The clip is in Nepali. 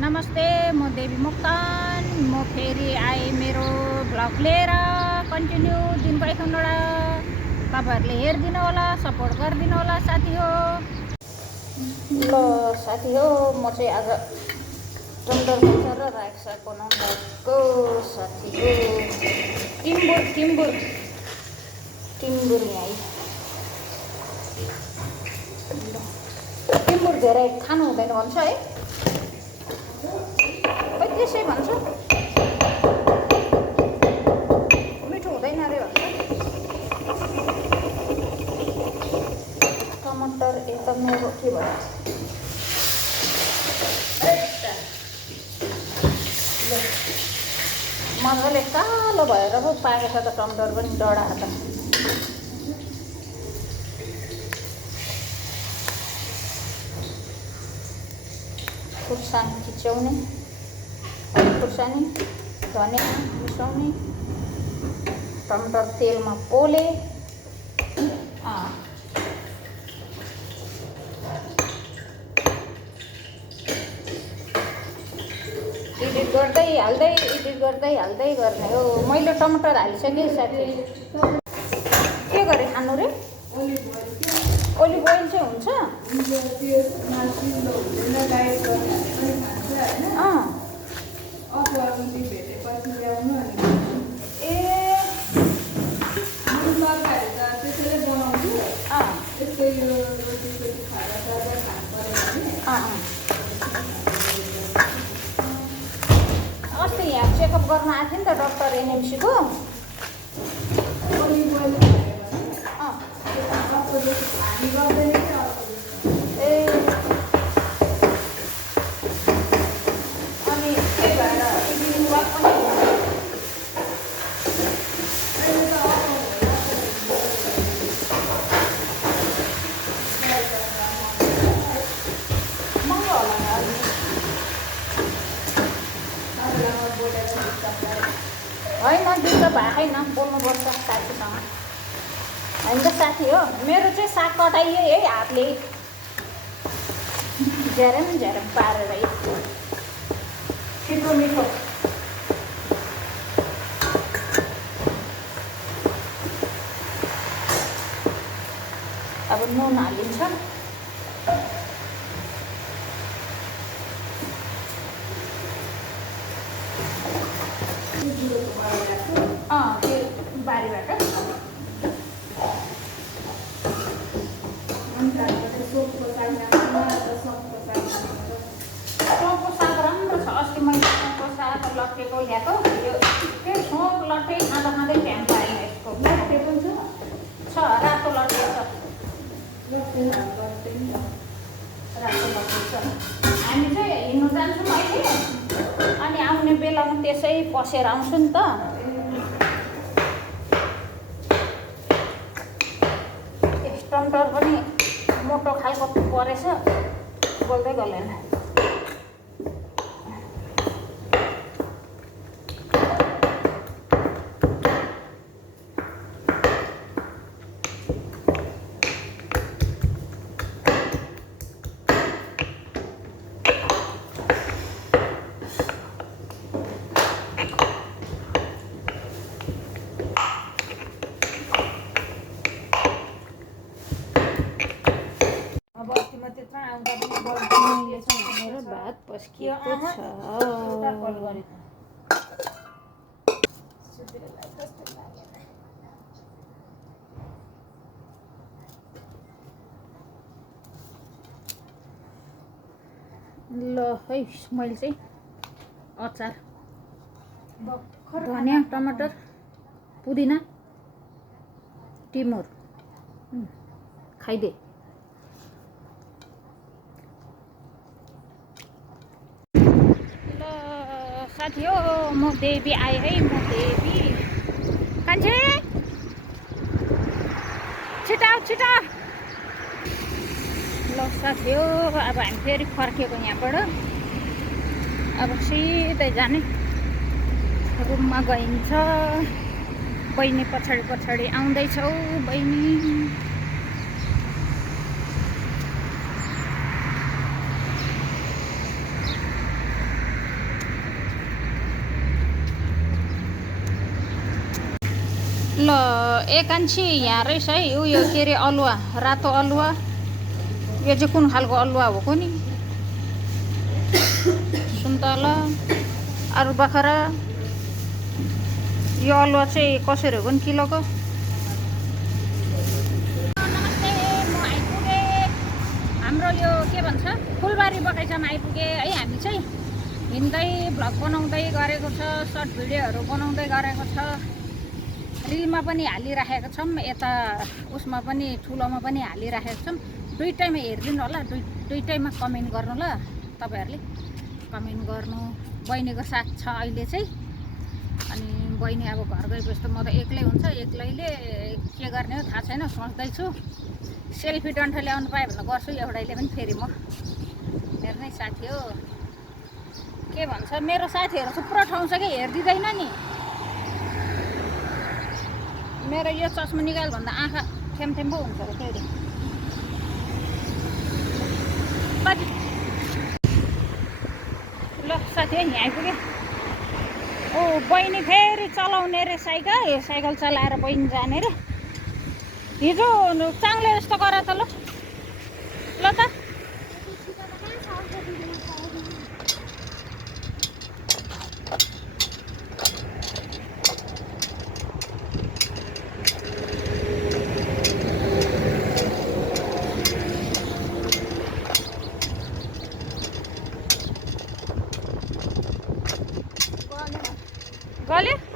नमस्ते, म देवी मोक्तान। म फेरि आएँ मेरो भ्लग लिएर कन्टिन्यू दिनको 1 घन्टा। तपाईँहरूले हेरिदिनु होला, सपोर्ट गरिदिनु होला साथी हो। ल साथी हो, म चाहिँ आज टमाटर मटर र रायो साग बनाउनु भएको साथी हो। टिम्बुर यहाँ टिम्बुर धेरै खानु हुँदैन भन्छ है, खै त्यसै भन्छ, मिठो हुँदैन अरे भन्छ। टमाटर यता मेरो के भयो, मजाले कालो भएर पो पाकेको छ त टमाटर पनि डढा त। खुर्सानी खिच्याउने, खुर्सानी धनिया मिसाउने, टमाटर तेलमा पोले, एडिट गर्दै हाल्दै गर्ने हो। मैले टमाटर हालिसकेँ साथी। के गरे खानु रे? ओलिभ ओइल चाहिँ हुन्छ। अस्ति यहाँ चेकअप गर्न आएको थिएँ नि त डक्टर एनएमसीको। अनि त्यही भएर इभिनिङ वाक पनि महँगो होला नि होइन, डिस्टर्ब भएको छैन, बोल्नुपर्छ साथीसँग। होइन त साथी हो, मेरो चाहिँ साग कटाइए है हातले, झ्यारेम पारेर छिटो मिठो। अब नुन हालिन्छ। त्यो बारीबाट सोपको साग राम्रो छ। अस्ति मैले सोपको साग लट्टेको ल्याएको, यो त्यही सोप लट्टे खाँदै ध्यान पाएन। यसको लट्टे पनि छ, रातो लट्टे छ, रातो लट्टे छ। हामी चाहिँ हिँड्नु जान्छौँ अहिले, अनि आउने बेलामा त्यसै पसेर आउँछु नि त। टमाटर पनि मोटो खालको परेछ, बोल्दै गलेन। भात पस्किएको छ। ल है, मैले चाहिँ अचार, धनियाँ, टमाटर, पुदिना, टिमुर खाइदे। साथी हो, म देवी आएँ है, म देवी कान्छे, छिटा। ल साथी हो, अब हामी फेरि फर्केको यहाँबाट। अब सिधै जाने रुममा गइन्छ। बहिनी पछाडि आउँदैछौ बहिनी। ल एक आन्ची यहाँ रहेछ है उयो के अरे अलुवा रातो अलुवा यो चाहिँ कुन खालको अलुवा हो कुनि सुन्तला अरू बाखरा यो अलुवा चाहिँ कसरी हो कुन किलोको नमस्ते म आइपुगेँ हाम्रो यो के भन्छ फुलबारी बगैँचामा आइपुगेँ है हामी चाहिँ हिँड्दै भ्लग बनाउँदै गरेको छ सर्ट भिडियोहरू बनाउँदै गरेको छ रिलमा पनि हालिराखेको छौँ यता उसमा पनि ठुलोमा पनि हालिराखेको छौँ दुईटैमा हेरिदिनु होला दुईटैमा कमेन्ट गर्नु ल तपाईँहरूले कमेन्ट गर्नु बहिनीको साथ छ अहिले चाहिँ अनि बहिनी अब घर गएपछि त म त एक्लै हुन्छ एक्लैले के गर्ने हो थाहा छैन सोच्दैछु सेल्फी डन्ठ ल्याउनु पाएँ भने गर्छु एउटैले पनि फेरि म मेरो नै साथी हो के भन्छ मेरो साथीहरू थुप्रो ठाउँ छ कि हेरिदिँदैन नि मेरो यो चस्मा निकाल भन्दा आँखा थेमथेम पो हुन्छ अरे फेरि ल साथी यहाँ आइपुग्यो ओ बहिनी फेरि चलाउने रे साइकल चलाएर बहिनी जाने रे हिजो चाङ्ले जस्तो गर त ल त गल्यो